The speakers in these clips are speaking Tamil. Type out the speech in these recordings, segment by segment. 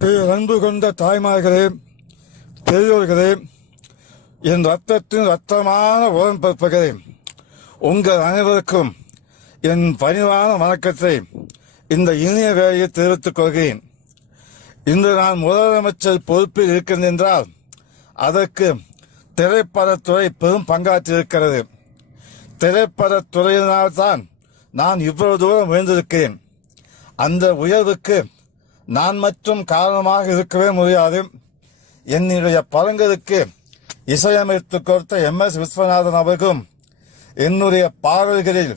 அன்பு கொண்ட தாய்மார்களே பெரியோர்களே என் ரத்தத்தின் ரத்தமான உரம் உடன்பிறப்புகளே உங்கள் அனைவருக்கும் என் பணிவான வணக்கத்தை இந்த இனிய வேலையை தெரிவித்துக் கொள்கிறேன். இன்று நான் முதலமைச்சர் பொறுப்பில் இருக்கிறேன் என்றால் அதற்கு திரைப்படத்துறை பெரும் பங்காற்றிருக்கிறது திரைப்படத்துறையினால்தான் நான் இவ்வளவு தூரம் உயர்ந்திருக்கிறேன் அந்த உயர்வுக்கு நான் மட்டும் காரணமாக இருக்கவே முடியாது. என்னுடைய பழங்களுக்கு இசையமைத்து கொடுத்த எம் எஸ் விஸ்வநாதன் அவர்களும் என்னுடைய பாடல்களில்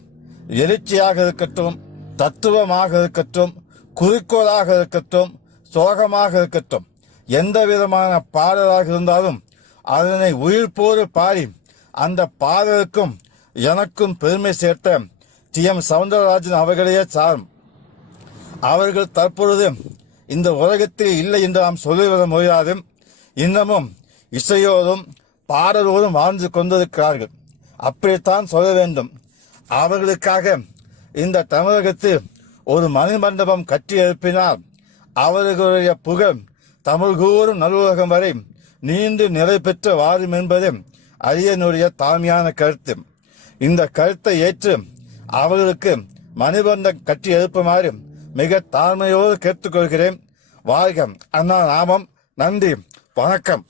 எழுச்சியாக இருக்கட்டும் தத்துவமாக இருக்கட்டும் குறிக்கோளாக இருக்கட்டும் சோகமாக இருக்கட்டும் எந்த விதமான பாடலாக இருந்தாலும் அதனை உயிர்ப்போடு பாடி அந்த பாடலுக்கும் எனக்கும் பெருமை சேர்த்த டி எம் சவுந்தரராஜன் அவர்களையே சாரும் அவர்கள் தற்பொழுது இந்த உலகத்தில் இல்லை என்று நாம் சொல்லிவிட முடியாது இன்னமும் இசையோரும் பாடலோரும் வாழ்ந்து கொண்டிருக்கிறார்கள். அப்படித்தான் சொல்ல வேண்டும். அவர்களுக்காக இந்த தமிழகத்தில் ஒரு மணிமண்டபம் கட்டி எழுப்பினால் அவர்களுடைய புகழ் தமிழ் கூறும் நல்லுலகம் வரை நீண்டு நிலை பெற்று வாழும் என்பது அரியனுடைய தாழ்மையான கருத்து. இந்த கருத்தை ஏற்று அவர்களுக்கு மணிபந்தம் கட்டி எழுப்புமாறு மிக தாழ்மையோடு கேட்டுக்கொள்கிறேன். வாழ்க அண்ணா நாமம். நன்றி. வணக்கம்.